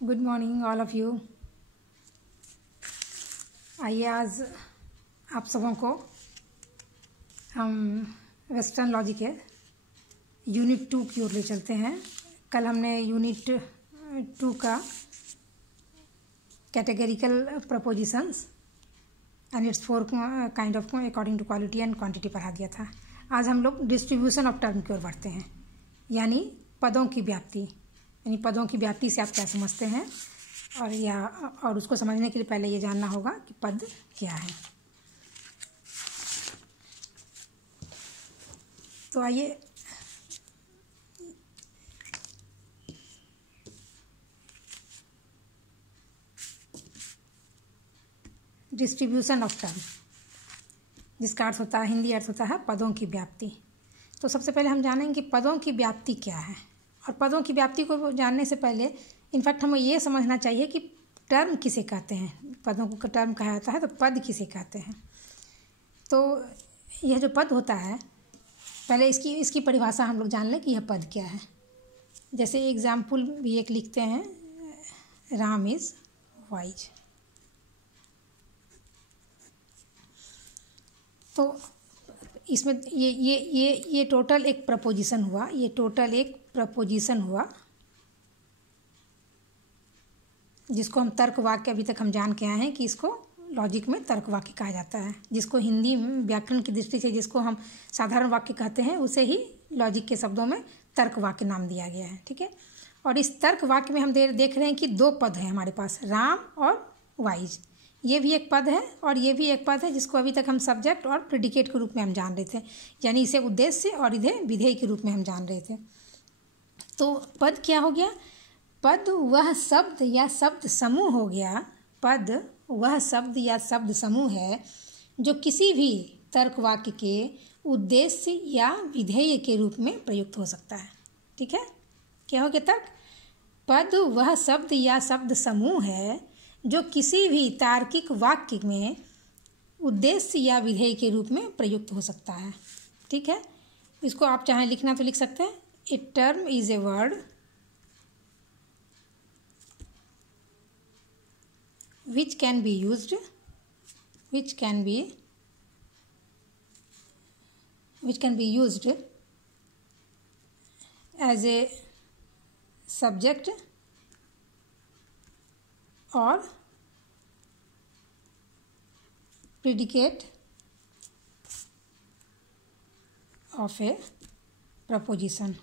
Good morning all of you. आइए आज आप सबों को हम वेस्टर्न लॉजिक के यूनिट 2 की ओर ले चलते हैं। कल हमने यूनिट 2 का categorical propositions and it's 4 kind of according to quality and quantity पढ़ा दिया था। आज हम लोग डिस्ट्रीब्यूशन ऑफ टर्म की ओर बढ़ते हैं, यानी पदों की व्याप्ति। यानी पदों की व्याप्ति से आप क्या समझते हैं और उसको समझने के लिए पहले ये जानना होगा कि पद क्या है। तो आइए डिस्ट्रीब्यूशन ऑफ टर्म, जिसका अर्थ होता है, हिंदी अर्थ होता है पदों की व्याप्ति। तो सबसे पहले हम जानेंगे कि पदों की व्याप्ति क्या है। और पदों की व्याप्ति को जानने से पहले इनफैक्ट हमें ये समझना चाहिए कि टर्म किसे कहते हैं। पदों को टर्म कहा जाता है तो पद किसे कहते हैं। तो यह जो पद होता है, पहले इसकी परिभाषा हम लोग जान लें कि यह पद क्या है। जैसे एग्जाम्पल भी एक लिखते हैं, राम इज़ वाइज। तो इसमें ये टोटल एक प्रपोजिशन हुआ। ये टोटल एक प्रपोजिशन हुआ जिसको हम तर्क वाक्य, अभी तक हम जान के आए हैं कि इसको लॉजिक में तर्क वाक्य कहा जाता है। जिसको हिंदी में व्याकरण की दृष्टि से जिसको हम साधारण वाक्य कहते हैं, उसे ही लॉजिक के शब्दों में तर्क वाक्य नाम दिया गया है। ठीक है। और इस तर्क वाक्य में हम देख रहे हैं कि 2 पद हैं हमारे पास, राम और वाइज। ये भी एक पद है और ये भी एक पद है, जिसको अभी तक हम सब्जेक्ट और प्रेडिकेट के रूप में हम जान रहे थे, यानी इसे उद्देश्य और इधर विधेय के रूप में हम जान रहे थे। तो पद क्या हो गया? पद वह शब्द या शब्द समूह हो गया। पद वह शब्द या शब्द समूह है जो किसी भी तर्क वाक्य के उद्देश्य या विधेय के रूप में प्रयुक्त हो सकता है। ठीक है। क्या हो गया तर्क? पद वह शब्द या शब्द समूह है जो किसी भी तार्किक वाक्य में उद्देश्य या विधेय के रूप में प्रयुक्त हो सकता है। ठीक है। इसको आप चाहें लिखना तो लिख सकते हैं, ए term is a word which can be used as a subject or predicate of a proposition।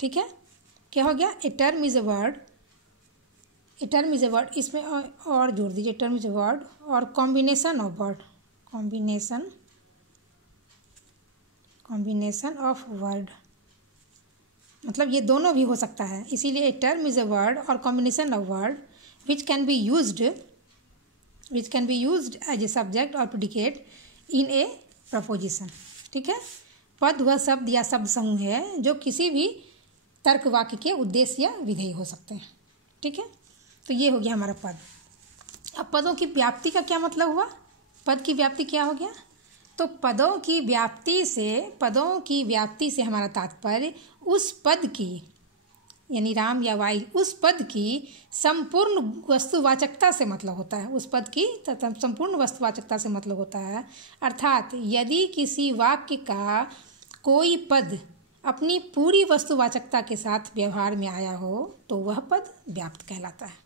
ठीक है। क्या हो गया? A term is a word. A term is a word, इसमें और जोड़ दीजिए, टर्म इज ए वर्ड और combination of word, combination of word, मतलब ये दोनों भी हो सकता है। इसीलिए a term is a word और combination of word which can be used as a subject और प्रेडिकेट इन ए प्रपोजिशन। ठीक है। पद वह शब्द या शब्द समूह है जो किसी भी तर्क वाक्य के उद्देश्य या विधेय हो सकते हैं। ठीक है। तो ये हो गया हमारा पद। अब पदों की व्याप्ति का क्या मतलब हुआ? पद की व्याप्ति क्या हो गया? तो पदों की व्याप्ति से हमारा तात्पर्य उस पद की, यानी राम या वाई, उस पद की संपूर्ण वस्तुवाचकता से मतलब होता है। उस पद की संपूर्ण वस्तुवाचकता से मतलब होता है। अर्थात यदि किसी वाक्य का कोई पद अपनी पूरी वस्तुवाचकता के साथ व्यवहार में आया हो तो वह पद व्याप्त कहलाता है।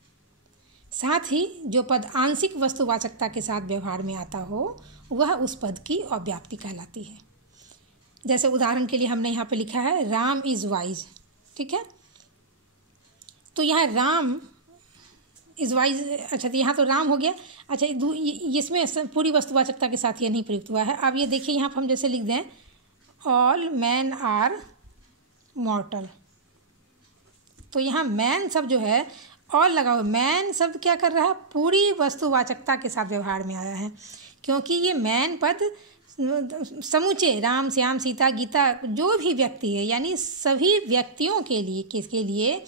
साथ ही जो पद आंशिक वस्तुवाचकता के साथ व्यवहार में आता हो वह उस पद की अव्याप्ति कहलाती है। जैसे उदाहरण के लिए हमने यहाँ पे लिखा है राम इज़ वाइज। ठीक है। तो यहाँ राम इज़ वाइज, अच्छा तो यहाँ तो राम हो गया। अच्छा, इसमें पूरी वस्तुवाचकता के साथ ये नहीं प्रयुक्त हुआ है। अब ये देखिए, यहाँ पर हम जैसे लिख दें ऑल मैन आर मॉर्टल, तो यहाँ मैन शब्द जो है ऑल लगा हुआ, मैन शब्द क्या कर रहा है? पूरी वस्तुवाचकता के साथ व्यवहार में आया है, क्योंकि ये मैन पद समूचे राम, श्याम, सीता, गीता, जो भी व्यक्ति है, यानी सभी व्यक्तियों के लिए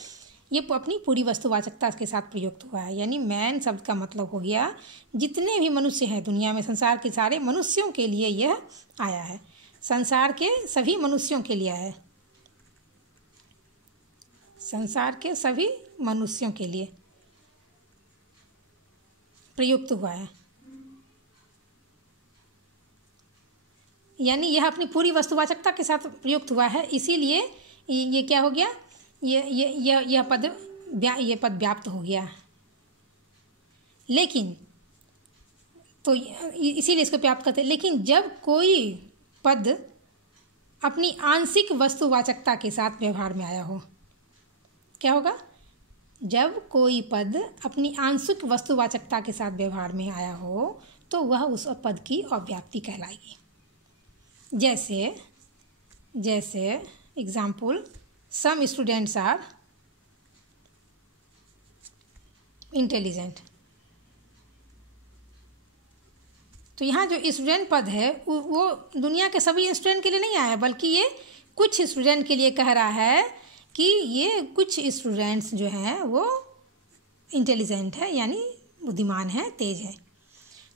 ये अपनी पूरी वस्तुवाचकता के साथ प्रयुक्त हुआ है। यानी मैन शब्द का मतलब हो गया जितने भी मनुष्य हैं दुनिया में, संसार के सारे मनुष्यों के लिए यह आया है। संसार के सभी मनुष्यों के लिए है। संसार के सभी मनुष्यों के लिए प्रयुक्त हुआ है। यानी यह अपनी पूरी वस्तुवाचकता के साथ प्रयुक्त हुआ है, इसीलिए ये क्या हो गया, यह पद व्याप्त हो गया। लेकिन तो इसीलिए इसको व्याप्त करते हैं। लेकिन जब कोई पद अपनी आंशिक वस्तुवाचकता के साथ व्यवहार में आया हो, क्या होगा? जब कोई पद अपनी आंशिक वस्तुवाचकता के साथ व्यवहार में आया हो तो वह उस पद की अव्याप्ति कहलाएगी। जैसे example, some students are intelligent. तो यहाँ जो स्टूडेंट पद है वो दुनिया के सभी स्टूडेंट के लिए नहीं आया, बल्कि ये कुछ स्टूडेंट के लिए कह रहा है कि ये कुछ स्टूडेंट्स जो हैं वो इंटेलिजेंट है, यानी बुद्धिमान है, तेज है।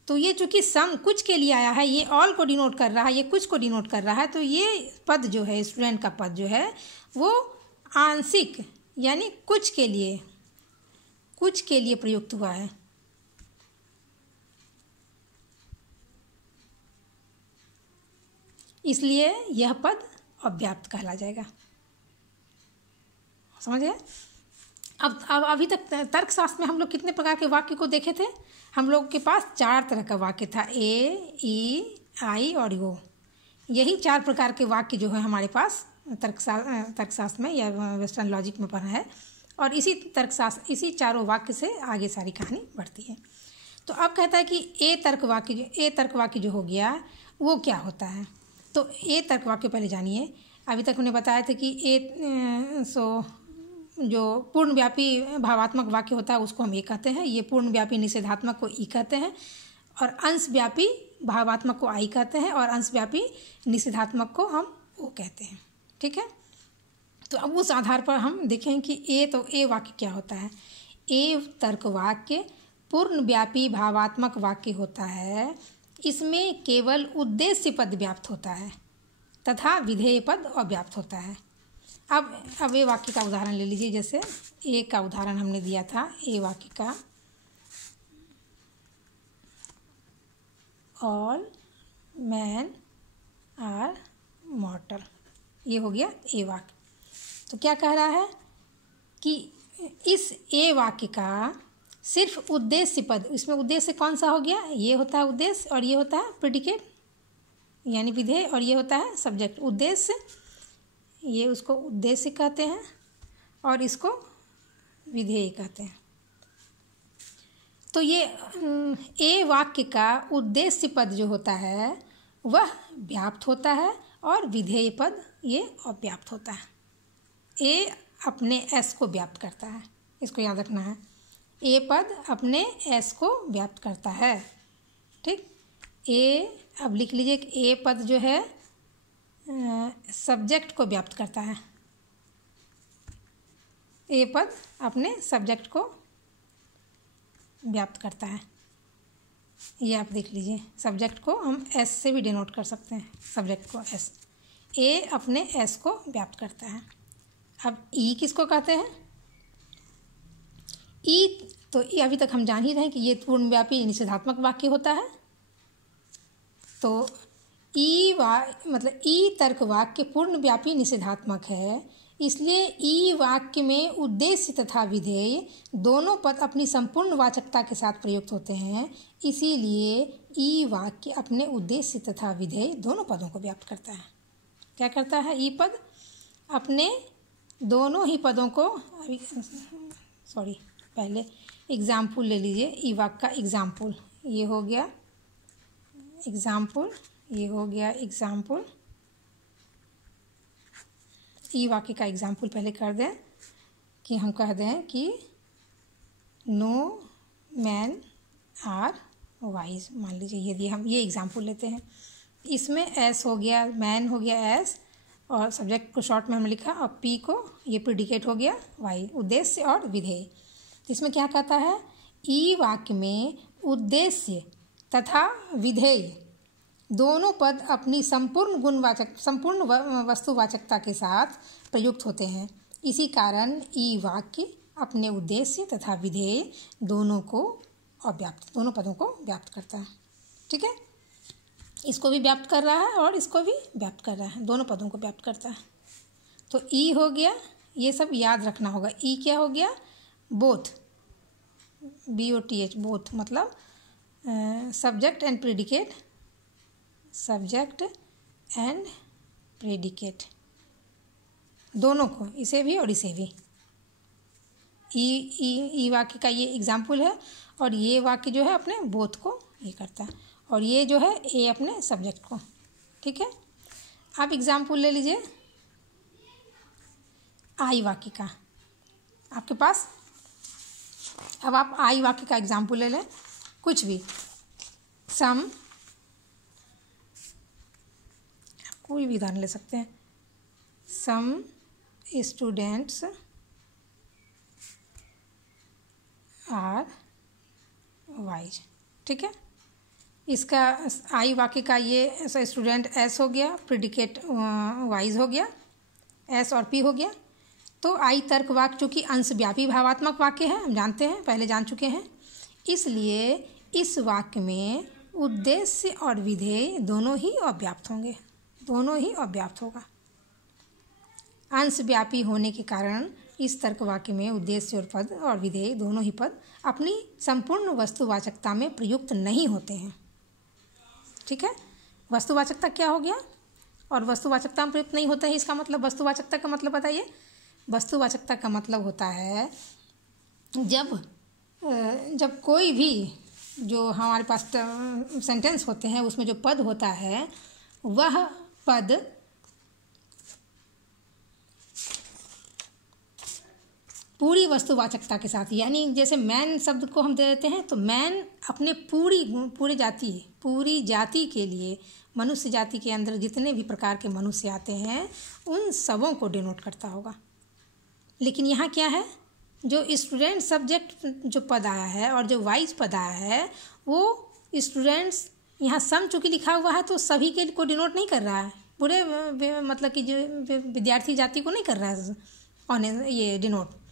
तो ये चूँकि सम कुछ के लिए आया है, ये ऑल को डिनोट कर रहा है, ये कुछ को डिनोट कर रहा है, तो ये पद जो है, स्टूडेंट का पद जो है वो आंशिक यानी कुछ के लिए प्रयुक्त हुआ है। इसलिए यह पद अव्याप्त कहला जाएगा। समझ गए? अब अभी तक तर्कशास्त्र में हम लोग कितने प्रकार के वाक्य को देखे थे? हम लोग के पास 4 तरह का वाक्य था, ए, ई, आई और ओ। यही 4 प्रकार के वाक्य जो है हमारे पास तर्कशास्त्र में या वेस्टर्न लॉजिक में पढ़ा है, और इसी चारों वाक्य से आगे सारी कहानी बढ़ती है। तो अब कहता है कि ए तर्क वाक्य जो हो गया वो क्या होता है? तो ए तर्क वाक्य पहले जानिए। अभी तक हमने बताया था कि जो पूर्णव्यापी भावात्मक वाक्य होता है उसको हम ए कहते हैं, ये पूर्णव्यापी निषेधात्मक को ई कहते हैं, और अंशव्यापी भावात्मक को आई कहते हैं, और अंशव्यापी निषेधात्मक को हम ओ कहते हैं। ठीक है? तो अब उस आधार पर हम देखें कि ए वाक्य क्या होता है। ए तर्क वाक्य पूर्णव्यापी भावात्मक वाक्य होता है। इसमें केवल उद्देश्य पद व्याप्त होता है तथा विधेय पद अव्याप्त होता है। अब ए वाक्य का उदाहरण ले लीजिए। जैसे ए का उदाहरण हमने दिया था, ए वाक्य का, ऑल मैन आर मॉर्टल, ये हो गया ए वाक्य। तो क्या कह रहा है कि इस ए वाक्य का सिर्फ उद्देश्य पद, इसमें उद्देश्य कौन सा हो गया? ये होता है उद्देश्य, और ये होता है प्रेडिकेट यानी विधेय, और ये होता है सब्जेक्ट। उद्देश्य, ये उसको उद्देश्य कहते हैं और इसको विधेय कहते हैं। तो ये ए वाक्य का उद्देश्य पद जो होता है वह व्याप्त होता है और विधेय पद ये अव्याप्त होता है। ए अपने एस को व्याप्त करता है, इसको याद रखना है। ए पद अपने एस को व्याप्त करता है। ठीक? ए, अब लिख लीजिए कि ए पद जो है सब्जेक्ट को व्याप्त करता है। ए पद अपने सब्जेक्ट को व्याप्त करता है। ये आप देख लीजिए, सब्जेक्ट को हम एस से भी डिनोट कर सकते हैं, सब्जेक्ट को एस। ए अपने एस को व्याप्त करता है। अब ई किसको कहते हैं? ई, तो अभी तक हम जान ही रहे हैं कि ये पूर्णव्यापी निषेधात्मक वाक्य होता है। तो मतलब ई तर्क वाक्य पूर्णव्यापी निषेधात्मक है, इसलिए ई वाक्य में उद्देश्य तथा विधेय दोनों पद अपनी संपूर्ण वाचकता के साथ प्रयुक्त होते हैं। इसीलिए ई वाक्य अपने उद्देश्य तथा विधेय दोनों पदों को व्याप्त करता है। क्या करता है? ई पद अपने दोनों ही पदों को, पहले एग्जाम्पल ले लीजिए। ई वाक्य का एग्जाम्पल, ये हो गया एग्जाम्पल, ये हो गया एग्जाम्पल। ई वाक्य का एग्जाम्पल पहले कर दें कि हम कह दें कि नो मैन आर वाइज। मान लीजिए यदि हम ये एग्जाम्पल लेते हैं, इसमें एस हो गया, मैन हो गया एस, और सब्जेक्ट को शॉर्ट में हमने लिखा, और पी को ये प्रेडिकेट हो गया वाई, उद्देश्य और विधेय। इसमें क्या कहता है? ई वाक्य में उद्देश्य तथा विधेय दोनों पद अपनी संपूर्ण वस्तुवाचकता के साथ प्रयुक्त होते हैं। इसी कारण ई वाक्य अपने उद्देश्य तथा विधेय दोनों पदों को व्याप्त करता है। ठीक है, इसको भी व्याप्त कर रहा है और इसको भी व्याप्त कर रहा है, दोनों पदों को व्याप्त करता है। तो ई हो गया, ये सब याद रखना होगा। ई क्या हो गया? बोथ, BOTH, बोथ मतलब subject and predicate, subject and predicate दोनों को, इसे भी और इसे भी। ई वाक्य का ये एग्जाम्पल है और ये वाक्य जो है अपने बोथ को ये करता है और ये जो है ए अपने सब्जेक्ट को। ठीक है, आप एग्जाम्पल ले लीजिए आई वाक्य का आपके पास। अब आप आई वाक्य का एग्जाम्पल ले लें, कुछ भी, सम, कोई भी उदाहरण ले सकते हैं। Some students are wise. ठीक है, इसका आई वाक्य का ये स्टूडेंट एस हो गया, प्रेडिकेट वाइज हो गया, एस और पी हो गया। तो आई तर्क वाक्य चूँकि अंशव्यापी भावात्मक वाक्य है, हम जानते हैं, पहले जान चुके हैं, इसलिए इस वाक्य में उद्देश्य और विधेय दोनों ही अव्याप्त होंगे, दोनों ही अव्याप्त होगा। अंशव्यापी होने के कारण इस तर्क वाक्य में उद्देश्य और पद और विधेय दोनों ही पद अपनी संपूर्ण वस्तुवाचकता में प्रयुक्त नहीं होते हैं। ठीक है, वस्तुवाचकता क्या हो गया? और वस्तुवाचकता में प्रयुक्त नहीं होता है, इसका मतलब वस्तुवाचकता का मतलब बताइए। वस्तुवाचकता का मतलब होता है जब कोई भी जो हमारे पास सेंटेंस होते हैं उसमें जो पद होता है वह पद पूरी वस्तुवाचकता के साथ, यानी जैसे मैन शब्द को हम दे देते हैं तो मैन अपने पूरी जाति के लिए, मनुष्य जाति के अंदर जितने भी प्रकार के मनुष्य आते हैं उन सबों को डिनोट करता होगा। लेकिन यहाँ क्या है, जो स्टूडेंट सब्जेक्ट जो पद आया है और जो वाइज पद आया है वो स्टूडेंट्स, यहाँ सम चूँकि लिखा हुआ है तो सभी के को डिनोट नहीं कर रहा है, पूरे मतलब कि जो विद्यार्थी जाति को नहीं कर रहा है ऑन ये डिनोट।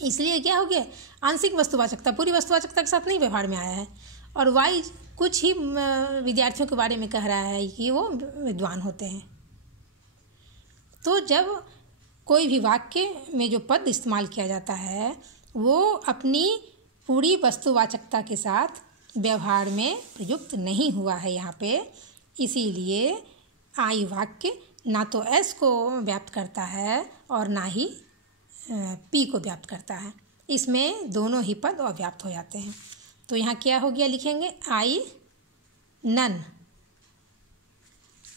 इसलिए क्या हो गया, आंशिक वस्तुवाचकता पूरी वस्तुवाचकता के साथ नहीं व्यवहार में आया है। और वाइज कुछ ही विद्यार्थियों के बारे में कह रहा है कि वो विद्वान होते हैं। तो जब कोई भी वाक्य में जो पद इस्तेमाल किया जाता है वो अपनी पूरी वस्तुवाचकता के साथ व्यवहार में प्रयुक्त नहीं हुआ है यहाँ पे, इसीलिए आई वाक्य ना तो एस को व्याप्त करता है और ना ही पी को व्याप्त करता है, इसमें दोनों ही पद अव्याप्त हो जाते हैं। तो यहाँ क्या हो गया, लिखेंगे आई नन,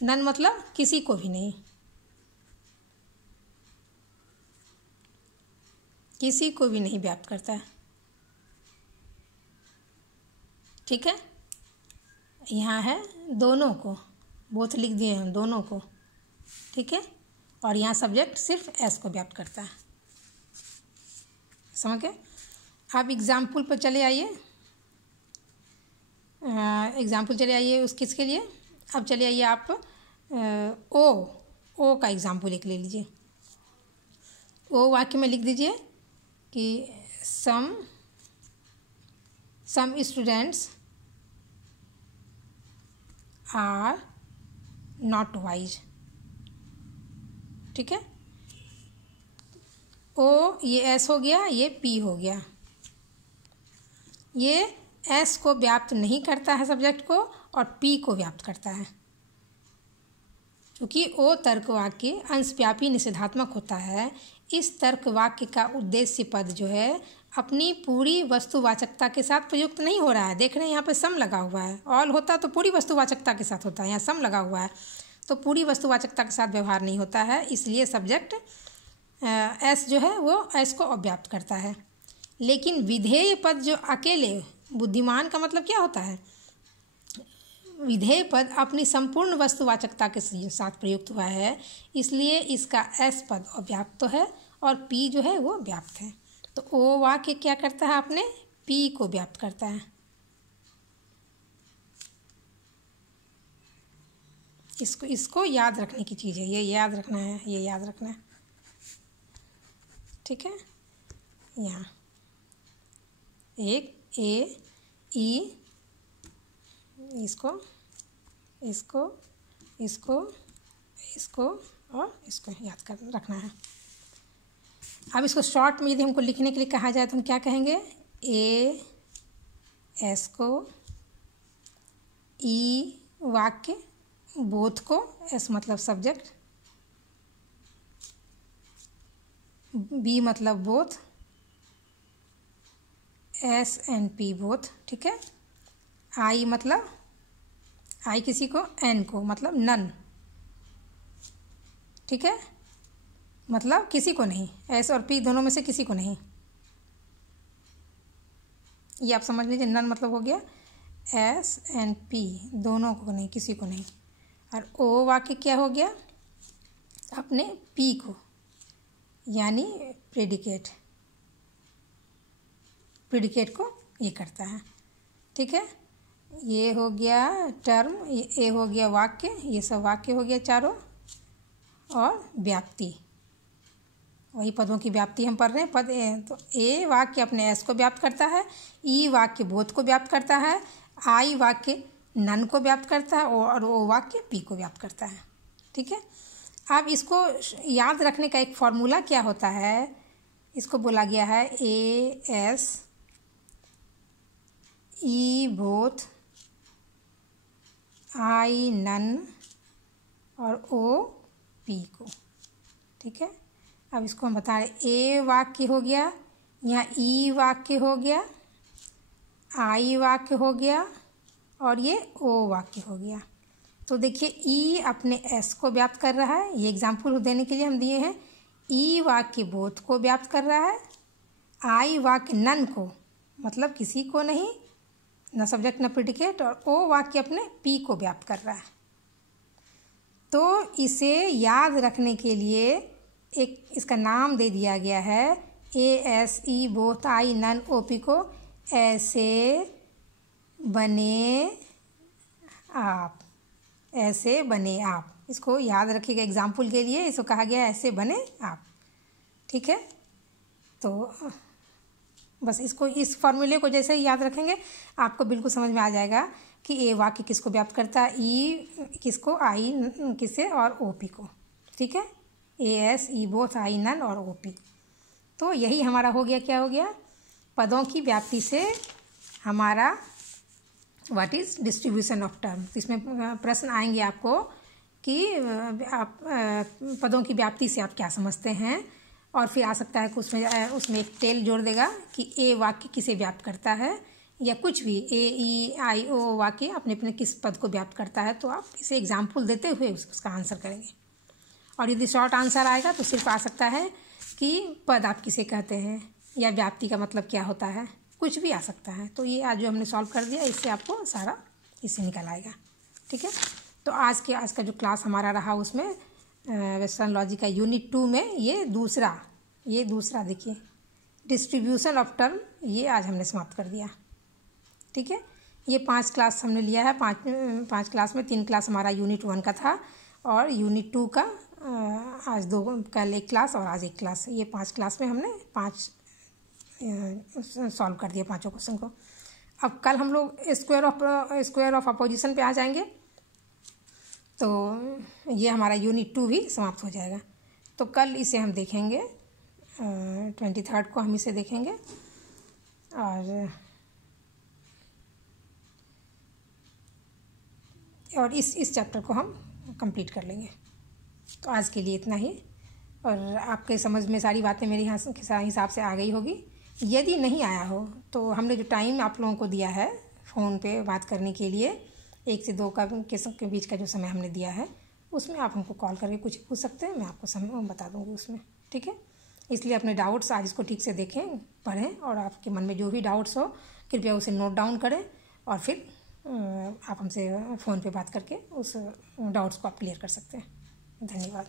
नन मतलब किसी को भी नहीं, किसी को भी नहीं व्याप्त करता है। ठीक है, यहाँ है दोनों को, बोथ लिख दिए हम, दोनों को। ठीक है, और यहाँ सब्जेक्ट सिर्फ एस को व्याप्त करता है। समझ गए? आप एग्जाम्पल पर चले आइए, एग्जाम्पल चले आइए उस किसके लिए। अब चले आइए आप ओ का एग्जाम्पल एक ले लीजिए। ओ वाक्य में लिख दीजिए कि some students are not wise. ठीक है, ओ ये एस हो गया, ये पी हो गया। ये एस को व्याप्त नहीं करता है सब्जेक्ट को और पी को व्याप्त करता है, क्योंकि ओ तर्क वाक्य अंशव्यापी निषेधात्मक होता है। इस तर्क वाक्य का उद्देश्य पद जो है अपनी पूरी वस्तुवाचकता के साथ प्रयुक्त नहीं हो रहा है। देख रहे हैं यहाँ पे सम लगा हुआ है, ऑल होता तो पूरी वस्तुवाचकता के साथ होता है, यहाँ सम लगा हुआ है तो पूरी वस्तुवाचकता के साथ व्यवहार नहीं होता है, इसलिए सब्जेक्ट एस जो है वो एस को अव्याप्त करता है। लेकिन विधेय पद जो अकेले, बुद्धिमान का मतलब क्या होता है, विधेय पद अपनी संपूर्ण वस्तुवाचकता के साथ प्रयुक्त हुआ है, इसलिए इसका एस पद अव्याप्त तो है और पी जो है वो व्याप्त है। तो ओ वाक्य क्या करता है, अपने पी को व्याप्त करता है। इसको याद रखने की चीज़ है, ये याद रखना है, ये याद रखना है। ठीक है। यहाँ एक ए ई, इसको इसको इसको इसको और इसको याद कर रखना है। अब इसको शॉर्ट में यदि हमको लिखने के लिए कहा जाए तो हम क्या कहेंगे, ए एस को, ई वाक्य, बोथ को, एस मतलब सब्जेक्ट, बी मतलब both, S and P both, ठीक है। आई मतलब, आई किसी को, एन को मतलब नन, ठीक है, मतलब किसी को नहीं, एस और पी दोनों में से किसी को नहीं। ये आप समझ लीजिए, नन मतलब हो गया एस एंड पी दोनों को नहीं, किसी को नहीं। और ओ वाक्य क्या हो गया, अपने पी को, यानी प्रेडिकेट, प्रेडिकेट को ये करता है, ठीक है। ये हो गया टर्म, ये हो गया वाक्य, ये सब वाक्य हो गया चारों। और व्याप्ति, वही पदों की व्याप्ति हम पढ़ रहे हैं। पद तो ए वाक्य अपने एस को व्याप्त करता है, ई वाक्य बोथ को व्याप्त करता है, आई वाक्य नन को व्याप्त करता है और ओ वाक्य पी को व्याप्त करता है, ठीक है। अब इसको याद रखने का एक फॉर्मूला क्या होता है, इसको बोला गया है A S E both, I none और ओ पी को, ठीक है। अब इसको हम बता रहे, ए वाक्य हो गया, यहाँ ई वाक्य हो गया, आई वाक्य हो गया और ये ओ वाक्य हो गया। तो देखिए ई अपने एस को व्याप्त कर रहा है, ये एग्जाम्पल देने के लिए हम दिए हैं। ई वाक्य बोथ को व्याप्त कर रहा है, आई वाक्य नन को मतलब किसी को नहीं, न सब्जेक्ट न प्रेडिकेट, और ओ वाक्य अपने पी को व्याप्त कर रहा है। तो इसे याद रखने के लिए एक इसका नाम दे दिया गया है, A S E both I none O P को ऐसे बने आप, ऐसे बने आप। इसको याद रखिएगा, एग्जाम्पल के लिए इसको कहा गया ऐसे बने आप, ठीक है। तो बस इसको, इस फॉर्मूले को जैसे ही याद रखेंगे आपको बिल्कुल समझ में आ जाएगा कि ए वाक्य किसको व्याप्त करता है, ई किसको, आई किसे और ओ पी को, ठीक है। A S E both I none और ओ पी। तो यही हमारा हो गया, क्या हो गया, पदों की व्याप्ति से हमारा what is distribution of term. तो इसमें प्रश्न आएंगे आपको कि आप पदों की व्याप्ति से आप क्या समझते हैं, और फिर आ सकता है कि उसमें एक टेल जोड़ देगा कि ए वाक्य किसे व्याप्त करता है, या कुछ भी ए ई आई ओ वाक्य अपने अपने किस पद को व्याप्त करता है। तो आप इसे एग्जाम्पल देते हुए उसका आंसर करेंगे। और यदि शॉर्ट आंसर आएगा तो सिर्फ आ सकता है कि पद आप किसे कहते हैं या व्याप्ति का मतलब क्या होता है, कुछ भी आ सकता है। तो ये आज जो हमने सॉल्व कर दिया, इससे आपको सारा इससे निकल आएगा, ठीक है। तो आज का जो क्लास हमारा रहा उसमें वेस्टर्न लॉजिक का यूनिट 2 में ये दूसरा देखिए डिस्ट्रीब्यूशन ऑफ टर्म, ये आज हमने समाप्त कर दिया, ठीक है। ये 5 क्लास हमने लिया है, 5 क्लास में 3 क्लास हमारा यूनिट 1 का था और यूनिट 2 का आज 2, कल 1 क्लास और आज 1 क्लास। ये 5 क्लास में हमने 5 सॉल्व कर दिया 5 क्वेश्चन को। अब कल हम लोग स्क्वायर ऑफ अपोजिशन पे आ जाएंगे, तो ये हमारा यूनिट 2 भी समाप्त हो जाएगा। तो कल इसे हम देखेंगे, 23 को हम इसे देखेंगे और इस चैप्टर को हम कंप्लीट कर लेंगे। तो आज के लिए इतना ही, और आपके समझ में सारी बातें मेरे हिसाब से आ गई होगी। यदि नहीं आया हो तो हमने जो टाइम आप लोगों को दिया है फ़ोन पे बात करने के लिए, 1 से 2 के बीच का जो समय हमने दिया है, उसमें आप हमको कॉल करके कुछ पूछ सकते हैं, मैं आपको समय बता दूँगी उसमें, ठीक है। इसलिए अपने डाउट्स आज इसको ठीक से देखें, पढ़ें, और आपके मन में जो भी डाउट्स हो कृपया उसे नोट डाउन करें, और फिर आप हमसे फ़ोन पे बात करके उस डाउट्स को आप क्लियर कर सकते हैं। धन्यवाद।